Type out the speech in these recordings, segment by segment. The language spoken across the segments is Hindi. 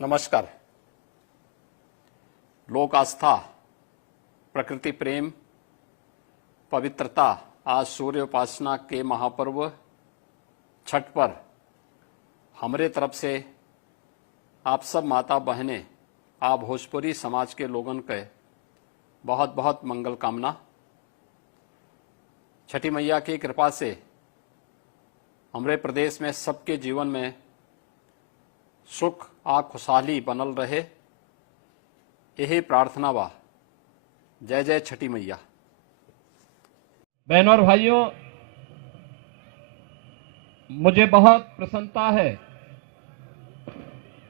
नमस्कार। लोक आस्था, प्रकृति प्रेम, पवित्रता, आज सूर्य उपासना के महापर्व छठ पर हमारे तरफ से आप सब माता बहनें, आप भोजपुरी समाज के लोगन के बहुत बहुत मंगल कामना। छठी मैया की कृपा से हमारे प्रदेश में सबके जीवन में सुख आ खुशहाली बनल रहे, यही प्रार्थना बा। जय जय छठी मैया। बहनों और भाइयों, मुझे बहुत प्रसन्नता है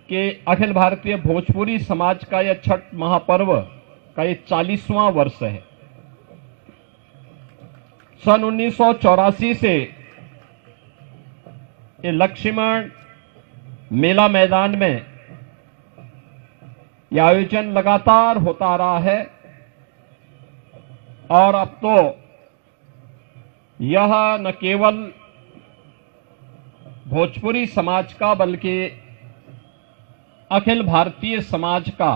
कि अखिल भारतीय भोजपुरी समाज का यह छठ महापर्व का ये 40वां वर्ष है। सन 1984 से ये लक्ष्मण मेला मैदान में यह आयोजन लगातार होता रहा है और अब तो यह न केवल भोजपुरी समाज का बल्कि अखिल भारतीय समाज का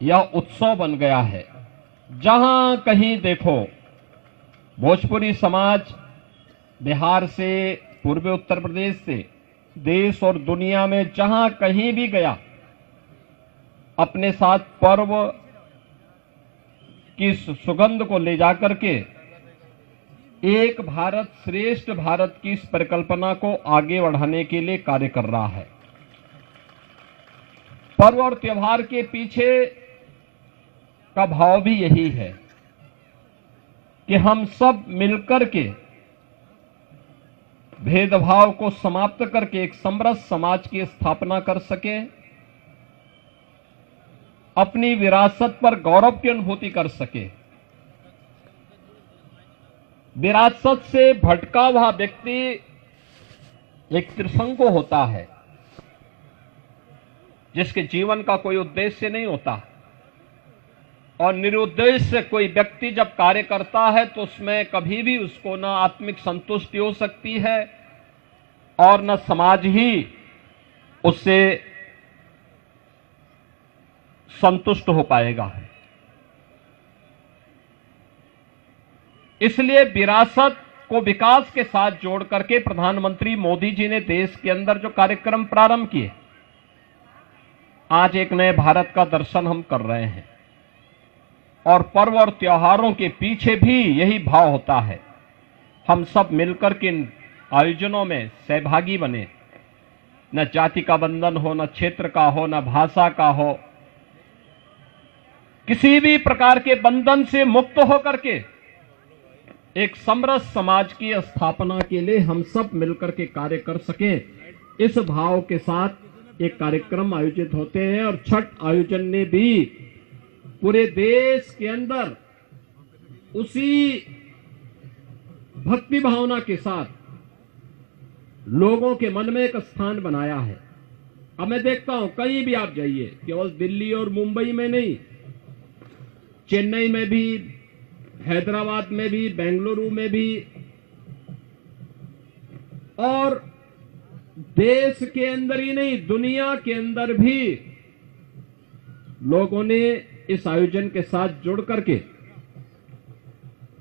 यह उत्सव बन गया है। जहां कहीं देखो भोजपुरी समाज बिहार से, पूर्वी उत्तर प्रदेश से, देश और दुनिया में जहां कहीं भी गया, अपने साथ पर्व की सुगंध को ले जाकर के एक भारत श्रेष्ठ भारत की इस परिकल्पना को आगे बढ़ाने के लिए कार्य कर रहा है। पर्व और त्योहार के पीछे का भाव भी यही है कि हम सब मिलकर के भेदभाव को समाप्त करके एक समरस समाज की स्थापना कर सके, अपनी विरासत पर गौरव की अनुभूति कर सके। विरासत से भटका हुआ व्यक्ति एक त्रिसंगो होता है, जिसके जीवन का कोई उद्देश्य नहीं होता, और निरुद्देश्य कोई व्यक्ति जब कार्य करता है तो उसमें कभी भी उसको न आत्मिक संतुष्टि हो सकती है और न समाज ही उससे संतुष्ट हो पाएगा। इसलिए विरासत को विकास के साथ जोड़ करके प्रधानमंत्री मोदी जी ने देश के अंदर जो कार्यक्रम प्रारंभ किए, आज एक नए भारत का दर्शन हम कर रहे हैं। और पर्व और त्योहारों के पीछे भी यही भाव होता है, हम सब मिलकर के इन आयोजनों में सहभागी बने। न जाति का बंधन हो, न क्षेत्र का हो, न भाषा का हो, किसी भी प्रकार के बंधन से मुक्त होकर के एक समरस समाज की स्थापना के लिए हम सब मिलकर के कार्य कर सके, इस भाव के साथ एक कार्यक्रम आयोजित होते हैं। और छठ आयोजन ने भी पूरे देश के अंदर उसी भक्ति भावना के साथ लोगों के मन में एक स्थान बनाया है। अब मैं देखता हूं कहीं भी आप जाइए, केवल दिल्ली और मुंबई में नहीं, चेन्नई में भी, हैदराबाद में भी, बेंगलुरु में भी, और देश के अंदर ही नहीं दुनिया के अंदर भी लोगों ने इस आयोजन के साथ जुड़ करके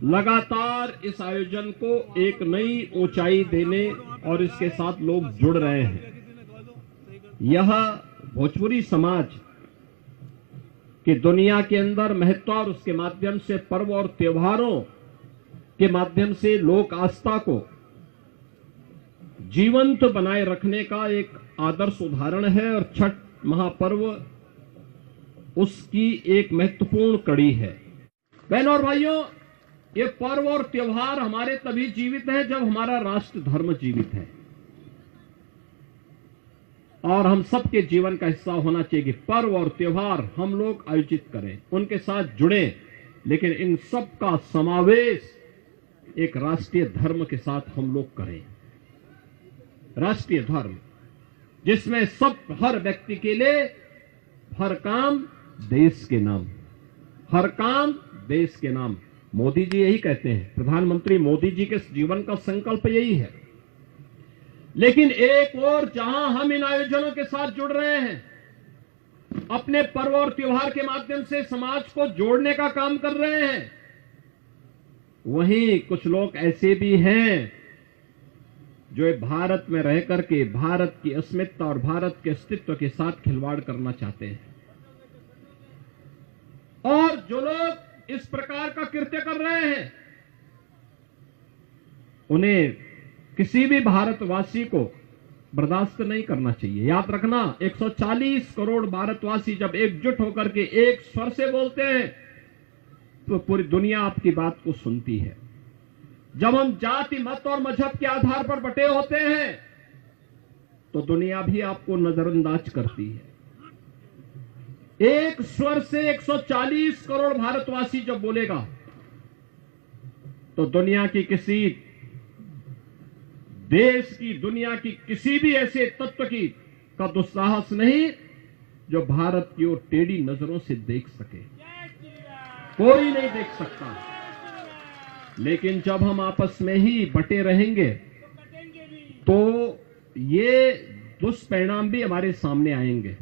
लगातार इस आयोजन को एक नई ऊंचाई देने और इसके साथ लोग जुड़ रहे हैं। यह भोजपुरी समाज की दुनिया के अंदर महत्व और उसके माध्यम से पर्व और त्योहारों के माध्यम से लोक आस्था को जीवंत बनाए रखने का एक आदर्श उदाहरण है, और छठ महापर्व उसकी एक महत्वपूर्ण कड़ी है। बहनों और भाइयों, ये पर्व और त्योहार हमारे तभी जीवित है जब हमारा राष्ट्र धर्म जीवित है, और हम सबके जीवन का हिस्सा होना चाहिए कि पर्व और त्योहार हम लोग आयोजित करें, उनके साथ जुड़े, लेकिन इन सब का समावेश एक राष्ट्रीय धर्म के साथ हम लोग करें। राष्ट्रीय धर्म जिसमें सब, हर व्यक्ति के लिए हर काम देश के नाम, हर काम देश के नाम। मोदी जी यही कहते हैं, प्रधानमंत्री मोदी जी के जीवन का संकल्प यही है। लेकिन एक और जहां हम इन आयोजनों के साथ जुड़ रहे हैं, अपने पर्व और त्योहार के माध्यम से समाज को जोड़ने का काम कर रहे हैं, वहीं कुछ लोग ऐसे भी हैं जो भारत में रह करके भारत की अस्मिता और भारत के अस्तित्व के साथ खिलवाड़ करना चाहते हैं। और जो लोग इस प्रकार का कृत्य कर रहे हैं, उन्हें किसी भी भारतवासी को बर्दाश्त नहीं करना चाहिए। याद रखना, 140 करोड़ भारतवासी जब एकजुट होकर के एक स्वर से बोलते हैं तो पूरी दुनिया आपकी बात को सुनती है। जब हम जाति, मत और मजहब के आधार पर बटे होते हैं तो दुनिया भी आपको नजरअंदाज करती है। एक स्वर से 140 करोड़ भारतवासी जब बोलेगा तो दुनिया की किसी देश की, दुनिया की किसी भी ऐसे तत्व की का दुस्साहस नहीं जो भारत की ओर टेढ़ी नजरों से देख सके। कोई नहीं देख सकता। लेकिन जब हम आपस में ही बटे रहेंगे तो ये दुष्परिणाम भी हमारे सामने आएंगे।